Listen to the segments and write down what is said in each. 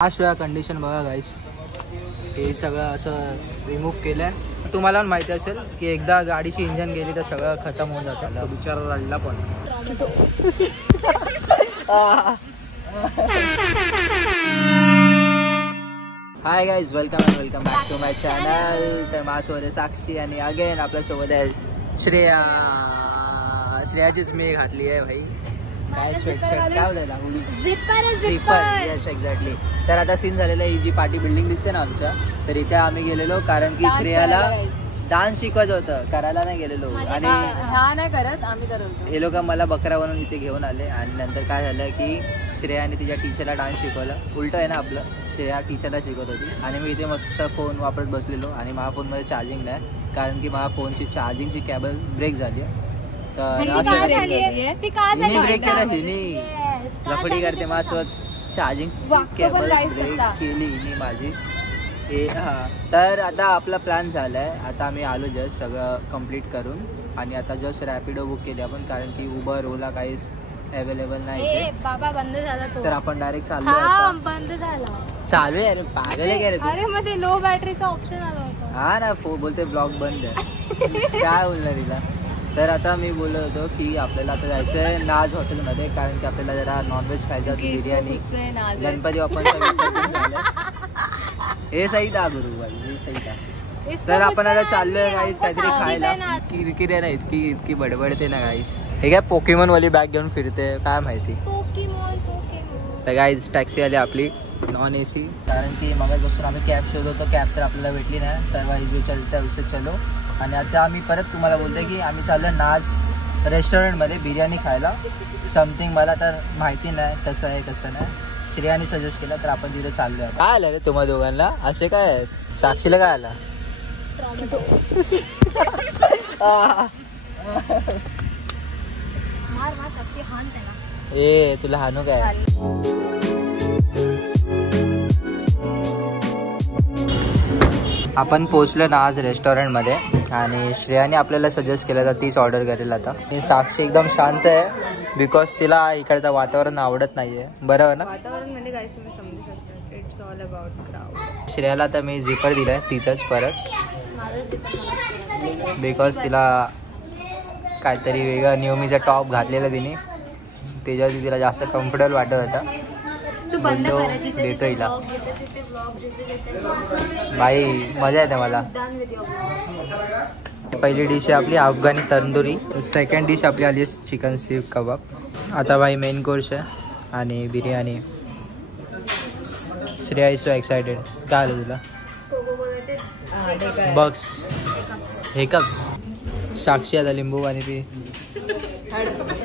वेळा कंडिशन बघा गाईस, हे सगळं असं रिमूव्ह केलंय. तुम्हाला पण माहिती असेल की एकदा गाडीची इंजन गेली तर सगळं खतम होऊन जातं. बिचारा रडला पण. Hi guys, welcome back to my channel. तर माझ्यासोबत साक्षी आणि अगेन आपल्यासोबत आहे श्रेया. श्रेयाचीच मी घातली आहे भाई. काय स्वेटशर्ट काय होतं हुडी, झिपर. Yes exactly. तर आता सीन झालेला आहे, ही जी पार्टी बिल्डिंग दिसते ना आमच्या, तर इथे आम्ही गेलेलो कारण की श्रेयाला डान्स शिकवत होतं, करायला नाही गेलेलो. आणि नाही करत, आम्ही करत. हे लोक मला बकरा बनवून इथे घेऊन आले. आणि नंतर काय झालं की श्रेयाने तिच्या टीचरला डान्स शिकवला. उलट आहे ना आपलं, श्रेया टीचरला शिकवत होती आणि मी इथे मस्त फोन वापरत बसलेलो. आणि माझ्या फोनमध्ये चार्जिंग नाही कारण की माझ्या फोनची चार्जिंगची केबल ब्रेक झाली आहे. तर ब्रेक केला हिने, लफडी करते माझ्यासोबत. चार्जिंग केबल ब्रेक केली हिने माझी. तर आता आपला प्लॅन झाला आहे. आता आम्ही आलो जस्ट सगळं कंप्लीट करून. आणि आता जस्ट रॅपिडो बुक केली आपण कारण की उबर ओला काहीच अवेलेबल नाही. बाबा बंद झाला तो. तर आपण डायरेक्ट चाललो. बंद झाला. चालू आहे. अरे पागल आहे का रे तू? अरे मध्ये लो बॅटरीचा ऑप्शन आला होता. हा ना, बोलते ब्लॉग बंद आहे. काय बोलणार तिला. तर आता मी बोलत होतो की आपल्याला आता जायचं आहे नाज हॉटेलमध्ये कारण की आपल्याला जरा नॉनव्हेज खायचं होतं. बिर्याणी गणपती बाप्पांचा हे सही था गुरु भाई, हे सही था. तर आपण आता चाललोय गाईस काहीतरी खायला. किरकिरे ना इतकी बडबडते ना गाईस. हे काय पोकेमॉन वाली बॅग घेऊन फिरते काय माहिती. तर गाईज टॅक्सी आली आपली नॉन AC कारण की मगापासून आम्ही कॅब शोधत होतो. कॅब तर आपल्याला भेटली नाही. तर गाईज चलता विषय चलो. आणि आता आम्ही परत तुम्हाला बोलतोय की आम्ही चाललो नाज रेस्टॉरंटमध्ये बिर्याणी खायला. समथिंग मला तर माहिती नाही कसं आहे कसं नाही. श्रेयाने सजेस्ट केलं तर आपण तिथे चाललो आहे. काय आलं रे तुम्हा दोघांना असे काय आहेत? साक्षीला काय आला? ए तुला हानू काय? आपण पोचलो ना आज रेस्टॉरंटमध्ये आणि श्रेयाने आपल्याला सजेस्ट केलं तर तीच ऑर्डर करेल आता. आणि साक्षी एकदम शांत आहे बिकॉज तिला इकडचं वातावरण आवडत नाहीये. बरोबर ना? वातावरण म्हणजे काय तुम्ही समजू शकता. It's all about crowd. श्रेयाला तर मी झिपर दिलाय तिचंच परत बिकॉज तिला काहीतरी वेगळं नियमीचा टॉप घातलेला तिने, त्याच्यावरती तिला जास्त कम्फर्टेबल वाटत होता. देतो हिला बाई, मजा येते मला. पहिली डिश आहे आपली अफगाणी तंदुरी. सेकंड डिश आपली आली चिकन सीख कबाब. आता भाई मेन कोर्स आहे आणि biryani. Shreya is so excited. काय आलं तुला? बक्स हेकप्स. साक्षी आता लिंबू पाणी पी.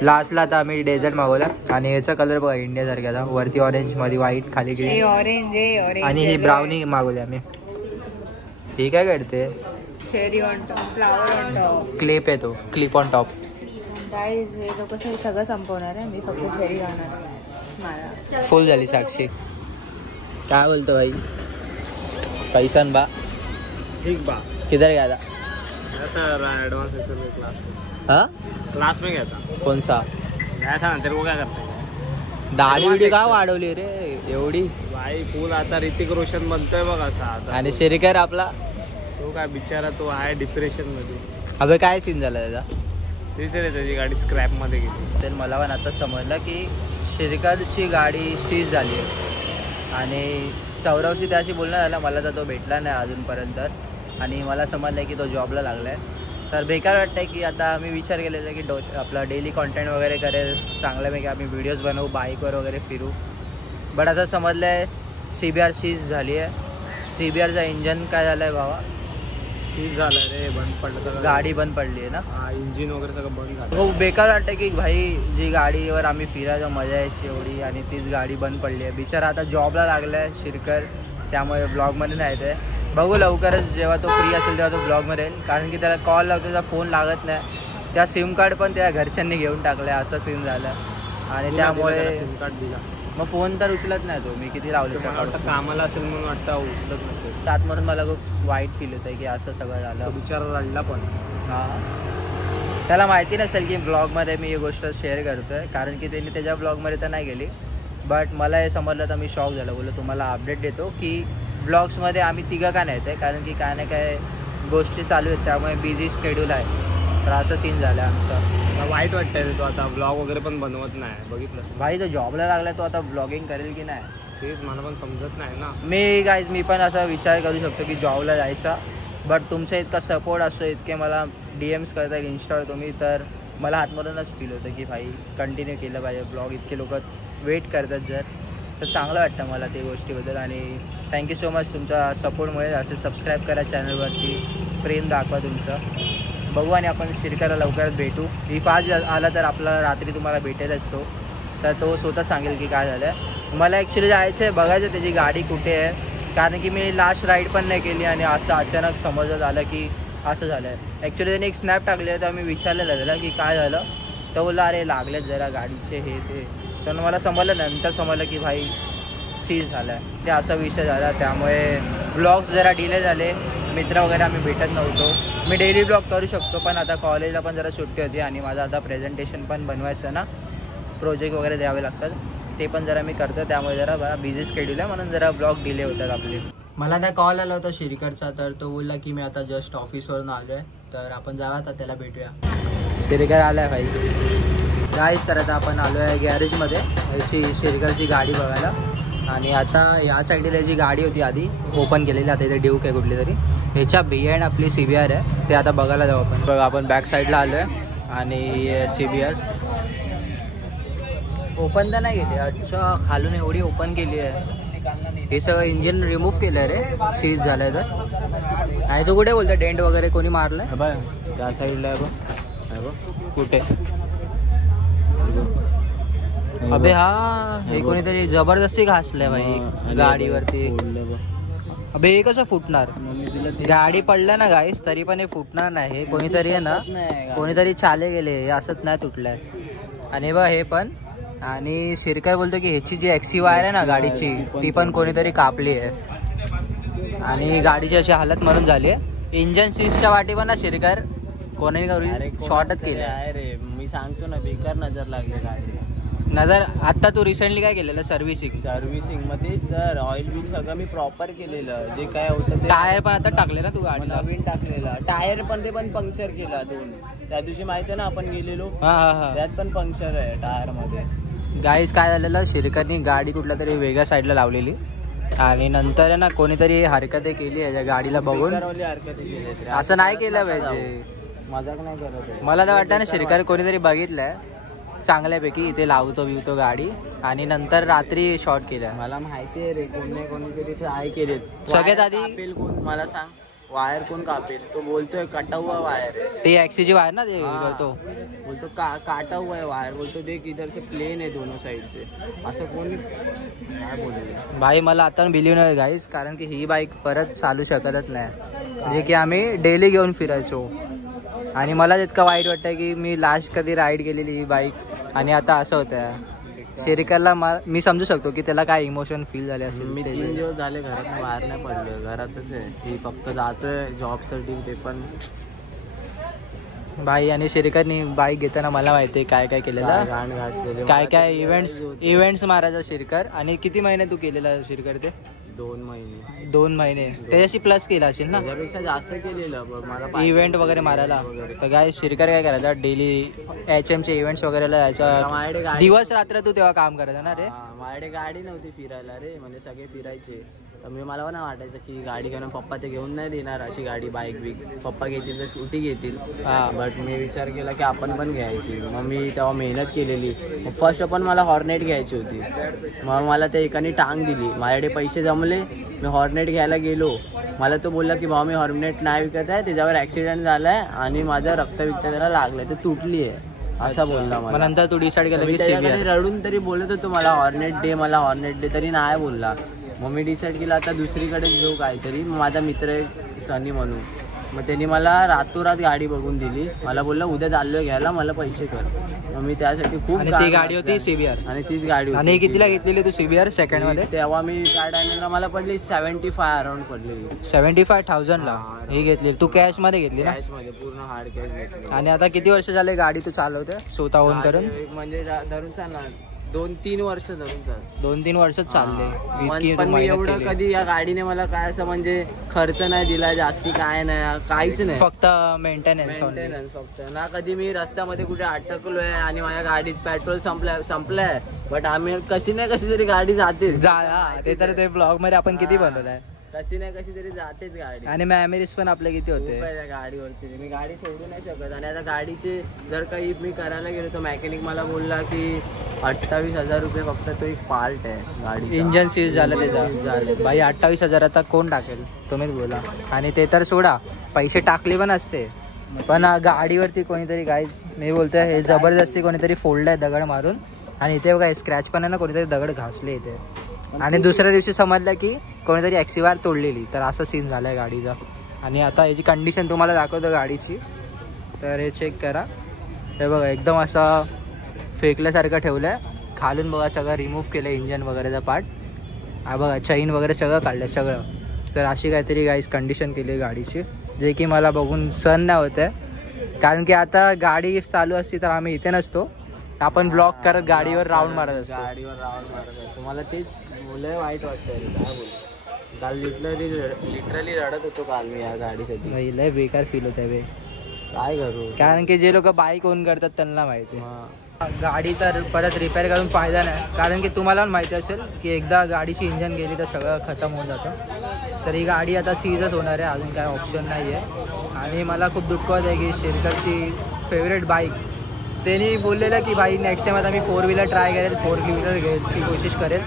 लास्टला आता आम्ही डेझर्ट मागवला आणि याचा कलर बघा इंडिया सारख्याचा. वरती ऑरेंज मध्ये व्हाईट, खाली ग्रीन ऑरेंज. आणि ही ब्राउनी मागवली आम्ही. ही काय करते? Cherry on top, flower on top. Clip आहे तो, क्लिप ऑन टॉप. गाईज हे लोक सगळं संपवणार आहे. मी फक्त चेरी खाणार. फुल झाली साक्षी. काय बोलतो भाई? पैसा बा ठीक बा. किधर गया था? Advance class. हाँ क्लास में गया था. कौन सा? गया था ना. तेरे को क्या करता है? दाढी बिडी का वाढवली रे एवढी? भाई फुल आता ऋतिक रोशन बनतोय बघा आता. आणि शेरकर आपला तो काय बिचारा तो आहे डिप्रेशन मध्ये. अबे काय सीन झाला त्याचा? तेच रे, त्याची गाडी स्क्रॅप मध्ये गेली. तर मला पण आता समजलं की शेरकरची गाडी सीज झाली आहे. आणि सौरवशी त्याशी बोलणं झालं मला, तर तो भेटला नाही अजूनपर्यंत. आणि मला समजलं की तो जॉबला लागला आहे. तर बेकार वाटतंय की आता आम्ही विचार केलेला की आपला डेली कॉन्टेंट वगैरे करेल चांगल्यापैकी, आम्ही व्हिडिओज बनवू, बाईकवर वगैरे फिरू. बट आता समजलं आहे CBR सीज झाली आहे. CBRचा इंजन काय झालं आहे बाबा? सीज झालं रे, बंद पडलं. गाडी बंद पडली आहे ना. इंजिन वगैरे सगळं बंद झालं. हो बेकार वाटतं की भाई जी गाडीवर आम्ही फिरायचं मजा यायची एवढी आणि तीच गाडी बंद पडली आहे. बिचारा आता जॉबला लागला आहे शिरकर, त्यामुळे ब्लॉगमध्ये नाही येत आहे. बघू लवकरच जेव्हा तो फ्री असेल तेव्हा तो ब्लॉगमध्ये येईल. कारण की त्याला कॉल लावतो, त्याचा फोन लागत नाही. त्या सिम कार्ड पण त्या घरच्यांनी घेऊन टाकलं आहे, असं सीन झालं. आणि त्यामुळे सिम कार्ड दिला मग फोन तर उचलत नाही तो. मी किती लावले वाटतं कामाला असेल म्हणून वाटतं उचलत नसेल. त्यात म्हणून मला खूप वाईट फील होतं की असं सगळं झालं. बिचारा रडला पण. त्याला माहिती नसेल की ब्लॉगमध्ये मी ही गोष्ट शेअर करतोय कारण की त्यांनी त्याच्या ब्लॉगमध्ये तर नाही गेली. बट मला हे समजलं तर मी शॉक झालो. बोललो तुम्हाला अपडेट देतो की ब्लॉग्समध्ये आम्ही तिघं का नाही येते, कारण की काय ना काय गोष्टी चालू आहेत त्यामुळे बिझी शेड्यूल आहे. तर असं सीन झालं आमचं. वाईट वाटतंय तो आता ब्लॉग वगैरे पण बनवत नाही. बघितलं भाई तो जॉबला लागला, तो आता ब्लॉगिंग करेल की नाही तेच मला पण समजत नाही ना. मी पण असा विचार करू शकतो की जॉबला जायचा, बट तुमचा इतका सपोर्ट असतो, इतके मला DMs करता येईल इंस्टावर तुम्ही, तर मला हातमधूनच फील होतं की भाई कंटिन्यू केलं पाहिजे ब्लॉग. इतके लोक वेट करतात जर, तर चांगलं वाटतं मला ते गोष्टीबद्दल. आणि थँक्यू सो मच तुमच्या सपोर्टमुळे. असे सबस्क्राईब करा चॅनलवरती, प्रेम दाखवा तुमचं. बघू आणि आपण शिरकाला लवकरच भेटू. इफ आज आला तर आपला रात्री तुम्हाला भेटेलच तो, तर तो स्वतः सांगेल की काय झालं आहे. मला ॲक्च्युली जायचं आहे, बघायचं त्याची गाडी कुठे आहे, कारण की मी लास्ट राईड पण नाही केली आणि असं अचानक समजत आलं की असं झालं आहे. ॲक्च्युली त्याने एक स्नॅप टाकली आहे, तर मी विचारलेलं त्याला की काय झालं, तर बोलला अरे लागलेत जरा गाडीचे हे ते. तर मला समजलं, नंतर समजलं की भाई सीज झालं आहे. ते असा विषय झाला, त्यामुळे ब्लॉग्स जरा डिले झाले. मित्र वगैरे आम्ही भेटत नव्हतो. मी डेली ब्लॉग करू शकतो, पण आता कॉलेजला पण जरा सुट्टी होती आणि माझं आता प्रेझेंटेशन पण बनवायचं ना, प्रोजेक्ट वगैरे द्यावे लागतात, ते पण जरा मी करतो. त्यामुळे जरा बरा बिझी शेड्यूल आहे, म्हणून जरा ब्लॉग डिले होतात आपले. मला त्या कॉल आला होता शिरकरचा, तर तो बोलला की मी आता जस्ट ऑफिसवरून आलो आहे, तर आपण जाऊया आता त्याला भेटूया. शिरकर आला आहे भाई गाईस. तर आता आपण आलो आहे गॅरेजमध्ये याची शिरकरची गाडी बघायला. आणि आता या साईडला जी गाडी होती आधी ओपन केलेली, आता इथे ड्यूक आहे कुठली तरी, ह्याच्या बिहाइंड आपली CBR आहे, ते आता बघायला जाऊ आपण. बघा आपण बॅक साईडला आलो आहे आणि CBR ओपन तर नाही केली. अच्छा, खालून एवढी ओपन केली आहे. हे सगळं इंजिन रिमूव्ह केलं आहे रे, सीज झालं आहे तर. आणि तू कुठे बोलतो डेंट वगैरे कोणी मारलं आहे? बघ त्या साईडला आहे बघ. कुठे? अबे हा, हे कोणीतरी जबरदस्ती घासलंय भाई गाडीवरती. अबे हे कसं फुटणार? गाडी पडलं ना गाईस तरी पण हे फुटणार नाही. हे कोणीतरी आहे ना, कोणीतरी चाले गेले, हे असंच नाही तुटलंय. आणि बघ हे पण. आणि शिरकर बोलतो की ह्याची जी एक्सी वायर आहे ना गाडीची, ती पण कोणीतरी कापली आहे आणि गाडीची अशी हालत म्हणून झाली आहे. इंजन सीजच्या वाटी पण ना शिरकर कोणी शॉर्टच केलं आहे रे. मी सांगतो ना, बेकार नजर लागले गाडी. नजर. आता तू रिसेंटली काय केलेलं? सर्व्हिसिंग मध्ये सर ऑइल बिल सगळं मी प्रॉपर केलेलं, जे काय होतं ते. टायर पण आता टाकले ना तू गाडी? नवीन टाकलेला टायर पण, ते पण पंक्चर केला 2. त्या दिवशी माहिती आहे ना आपण गेलेलो, त्यात पण पंक्चर आहे टायर मध्ये. गाईस काय झालेलं, शिरकरनी गाडी कुठल्या तरी वेगळ्या साईडला लावलेली आणि नंतर ना कोणीतरी हरकत केली याच्या गाडीला बघून. असं नाही केलं पाहिजे, मजाक नाही करत. मला तर वाटतं ना शिरकर कोणीतरी बघितलंय चांगल्यापैकी इथे लावतो गाडी आणि नंतर रात्री शॉर्ट केल्या. मला माहिती आहे रे, कोणीतरी ट्राय केले. सगळ्यात आधी कोण मला सांग, वायर कोण कापेल? तो बोलतोय काटा हुआ वायर है, ते एक्सीची वायर ना, ते तो बोलतो काटा हुआ है वायर. बोलतो देख इधर से प्लेन है दोनों साइड से. असं कोणी काय बोलले भाई? मला आता बिलीव्ह नाही गाईस, कारण की ही बाईक परत चालू शकतच नाही, जे की आम्ही डेली घेऊन फिरायचो. आणि मला इतकं वाईट वाटतं की मी लास्ट कधी राईड केलेली ही बाईक आणि आता असं होतं. शिरकरला मी समजू शकतो की त्याला काय इमोशन फील झाले असेल. मी 3 दिवस झाले घरात बाहेर नाही पडलो, घरातच आहे. ही फक्त जातोय जॉबसाठी, ते पण भाई. आणि शिरकरनी बाईक घेताना मला माहिती आहे काय काय केलेलं, गाण घासलेले, काय इव्हेंट्स मारायचा शिरकर. आणि किती महिने तू केलेला शिरकर? ते 2 महिने त्याच्याशी प्लस केला असेल ना, त्याच्यापेक्षा जास्त केलेलं मला इव्हेंट वगैरे मारायला. तर काय शिरकर काय करायचा, डेली HMचे इव्हेंट्स वगैरे जायचा, दिवस रात्र तू तेव्हा काम करायचा ना रे. माझ्याकडे गाडी नव्हती फिरायला रे, म्हणजे सगळे फिरायचे. तर मला पण वाटायचं की गाडी घेऊन पप्पा ते घेऊन नाही देणार अशी गाडी, बाईक बिक. पप्पा घेतील तर स्कूटी घेतील. बट मी विचार केला की आपण पण घ्यायची. मग मी तेव्हा मेहनत केलेली. फर्स्ट पण मला हॉर्नेट घ्यायची होती. मग मला त्या एकाने टांग दिली, माझ्याकडे पैसे जमले, मी हॉर्नेट घ्यायला गेलो. मला तो बोलला की भाऊ मी हॉर्नेट नाही विकत आहे, त्याच्यावर ॲक्सिडेंट झालाय आणि माझं रक्त त्याला लागलंय, ते तुटली आहे असा बोलला मला. नंतर तू डिसाईड केला की रडून तरी बोलत होतो मला हॉर्नेट दे, तरी नाही बोलला. मग मी डिसाईड केलं आता दुसरीकडे घेऊ काहीतरी. माझा मित्र आहे सनी म्हणून, मग त्यांनी मला रातोरात गाडी बघून दिली. मला बोलला उद्या चाललोय घ्यायला, मला पैसे कर. मग मी त्यासाठी खूप. ती गाडी होती CBR, आणि तीच गाडी होती. आणि कितीला घेतलेली तू CBR सेकंड मध्ये? तेव्हा मी त्या टायमिंगला मला पडली 75 अराउंड पडलेली. 75,000ला ही घेतली तू? कॅश मध्ये घेतली ना? कॅश मध्ये, पूर्ण हार्ड कॅश घेतली. आणि आता किती वर्ष झाले गाडी तू चालवते स्वतःहून करून? म्हणजे धरून चालणार 2-3 वर्ष धरून चाल. 2-3 वर्षच चालले. पण मी एवढं कधी या गाडीने मला काय असं म्हणजे खर्च नाही दिला जास्ती, काय नाही, काहीच नाही, फक्त मेंटेनन्स फक्त ना. कधी मी रस्त्यामध्ये कुठे अटकलोय आणि माझ्या गाडीत पेट्रोल संपलंय बट आम्ही कशी नाही कशी तरी गाडी जाते. ते तर ते ब्लॉग मध्ये आपण किती बनवलंय, कशी नाही कशी तरी जातेच गाडी. आणि मेमरीज पण आपले किती होते त्या गाडीवरती. मी गाडी सोडू नाही शकत. आणि आता गाडीचे जर काही मी करायला गेलो तर मेकॅनिक मला बोलला की 28,000 रुपये फक्त तो एक पार्ट आहे गाडी. इंजन सीज झालं त्याचं भाई. 28,000 आता कोण टाकेल, तुम्हीच बोला. आणि ते तर सोडा, पैसे टाकले पण असते, पण गाडीवरती कोणीतरी गाईज मी बोलतोय हे जबरदस्ती कोणीतरी फोडलंय दगड मारून. आणि इथे बघा स्क्रॅच पण आहे ना, कोणीतरी दगड घासले इथे. आणि दुसऱ्या दिवशी समजलं की कोणीतरी ॲक्सिवार तोडलेली. तर असं सीन झालाय गाडीचा. आणि आता याची कंडिशन तुम्हाला दाखवतो गाडीची, तर हे चेक करा. हे बघा एकदम असं फेकल्यासारखं ठेवलंय. खालून बघा सगळं रिमूव्ह केलं इंजन वगैरेचा पार्ट. हा बघा चैन वगैरे सगळं काढलं सगळं. तर अशी काहीतरी गाईज कंडिशन केली आहे गाडीची, जे की मला बघून सहन नाही होत आहे. कारण की आता गाडी चालू असती तर आम्ही इथे नसतो, आपण ब्लॉक करत गाडीवर राऊंड मारत असतो. मला तेच मुलं वाईट वाटतं. काय बोलू, काल लिटरली रडत होतो काल मी या गाडीसाठी. लय बेकार फील होत आहे. काय करू, कारण की जे लोक बाईक ओन करतात त्यांना माहिती. गाडी तर परत रिपेअर करून फायदा नाही, कारण की तुम्हाला पण माहिती असेल की एकदा गाडीची इंजन गेली तर सगळं खतम होऊन जातं. तर ही गाडी आता सीजच होणार आहे, अजून काय ऑप्शन नाही आहे. आणि मला खूप दुःख होत आहे की शिरकरची फेवरेट बाईक, त्यांनी बोललेलं की बाई नेक्स्ट टाइम आता मी 4 व्हीलर ट्राय करेल, 4 व्हीलर घ्यायची कोशिश करेल.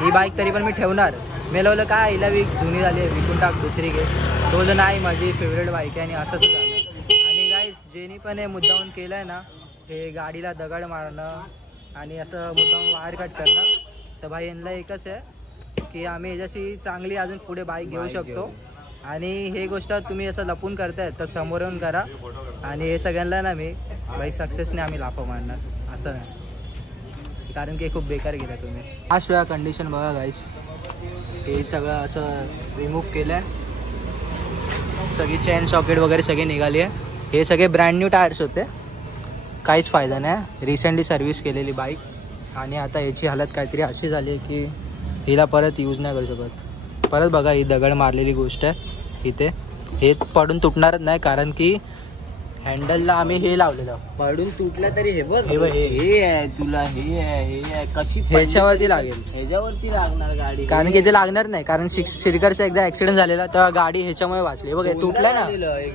ही बाईक तरी पण मी ठेवणार. मी लावलं काय हिला जुनी झाली आहे, विकून टाक दुसरी घे. तो जो नाही माझी फेवरेट बाईक आहे. आणि असंच झालं. आणि गाईज जेनी पण हे मुद्दामून केलं आहे ना, हे गाडीला दगड मारणं आणि असं मुद्दाम वायर कट करणं, तर भाई यांना एकच आहे की आम्ही याच्याशी चांगली अजून पुढे बाईक घेऊ शकतो. आणि हे गोष्ट तुम्ही असं लपून करताय तर समोर येऊन करा. आणि हे सगळ्यांना ना मी भाई सक्सेसने आम्ही लाफा मारणार असं नाही, कारण की खूप बेकार गेला तुम्ही. हा शिवाय कंडिशन बघा गाईस, हे सगळं असं रिमूव्ह केलं आहे. सगळी चेन सॉकेट वगैरे सगळी निघाली आहे. हे सगळे ब्रँड न्यू टायर्स होते, काहीच फायदा नाही. रिसेंटली सर्व्हिस केलेली बाईक. आणि आता याची हालत काहीतरी अशी झाली आहे की हिला परत यूज नाही करू शकत. परत बघा ही दगड मारलेली गोष्ट आहे इथे. हे पडून तुटणारच नाही, कारण की हँडलला आम्ही हे लावलेलं. पडून तुटला तरी हे बघ, हे आहे तुला, हे आहे कशी ह्याच्यावरती लागेल, ह्याच्यावरती लागणार गाडी. कारण की ते लागणार नाही, कारण शिरकरचा एकदा ऍक्सिडेंट झालेला तेव्हा गाडी ह्याच्यामुळे वाचली. बघ हे तुटलंय ना,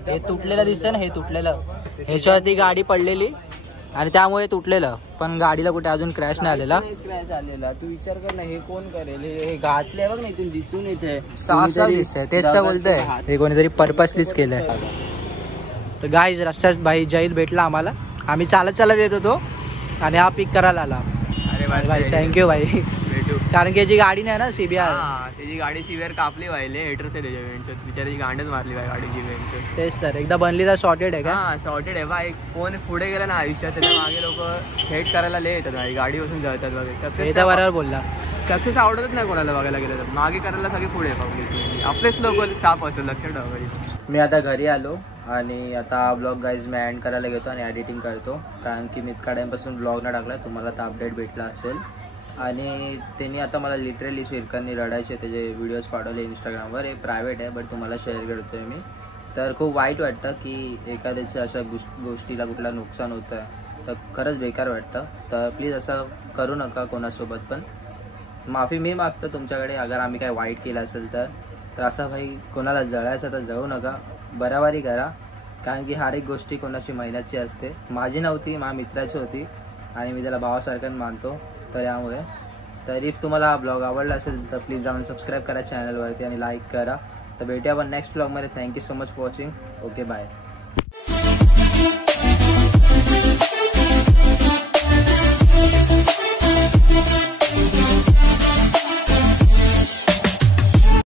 हे तुटलेलं दिसतंय ना, हे तुटलेलं ह्याच्यावरती गाडी पडलेली आणि त्यामुळे तुटलेलं. पण गाडीला कुठे अजून क्रॅश नाही आलेला. क्रॅश आलेला तू विचार कर ना, हे कोण करेल. हे घासले बघ ना, इथून दिसून येते, साफ साफ दिसतंय. तेच तर बोलतंय, हे कोणीतरी पर्पसलीच केलंय. तर गाईज रस्त्यात भाई जैल भेटला आम्हाला. आम्ही चालत येत होतो आणि हा पिक करायला आला. अरे भाई थँक्यू भाई, भेटू. कारण की याची गाडी नाही ना सीबीआर. त्याची गाडी सीबीआर कापली व्हायले, हेटर्स आहे त्याच्या वेंचर, बिचाराची गांडच मारली बाय गाडीची वेंचर. तेच तर एकदा बनली तर सॉर्टेड आहे का. सॉर्टेड आहे बाय. कोण पुढे गेला ना आयुष्यात त्याच्या मागे लोक हेट करायला लय येतात भाई, गाडी बसून जातात वगैरे. हे तर बरोबर बोलला. सक्सेस आवडतच नाही कोणाला बघायला गेलं तर, मागे करायला सगळे पुढे पब्लिक. आपलेच लोक साफ असेल, लक्षात ठेवा. मी आता घरी आलो आणि आता ब्लॉग गाईज मी एंड करायला घेतो आणि एडिटिंग करतो, कारण की मी इतका टाईमपासून ब्लॉग नाही टाकला. तुम्हाला तर अपडेट भेटला असेल. आणि त्यांनी आता मला लिटरली शिरकरनी रडायचे त्याचे व्हिडिओज पाठवले इंस्टाग्रामवर. हे प्रायव्हेट आहे बट तुम्हाला शेअर करतो आहे मी. तर खूप वाईट वाटतं की एखाद्याच्या अशा गोष्टीला कुठला नुकसान होतं आहे, तर खरंच बेकार वाटतं. तर प्लीज असं करू नका कोणासोबत पण. माफी मी मागतो तुमच्याकडे अगर आम्ही काय वाईट केलं असेल तर असं भाई कोणाला जळायचं तर जळू नका, बराबरी करा. कारण की हर एक गोष्टी कोणाची मेहनतची असते. माझी नव्हती, माझ्या मित्राची होती आणि मी त्याला भावासारखं मानतो. तर यामुळे तर इफ तुम्हाला हा ब्लॉग आवडला असेल तर प्लीज जाऊन सबस्क्राईब करा चॅनलवरती आणि लाईक करा. तर भेटूया आपण नेक्स्ट ब्लॉगमध्ये. Thank you so much for watching. Okay bye.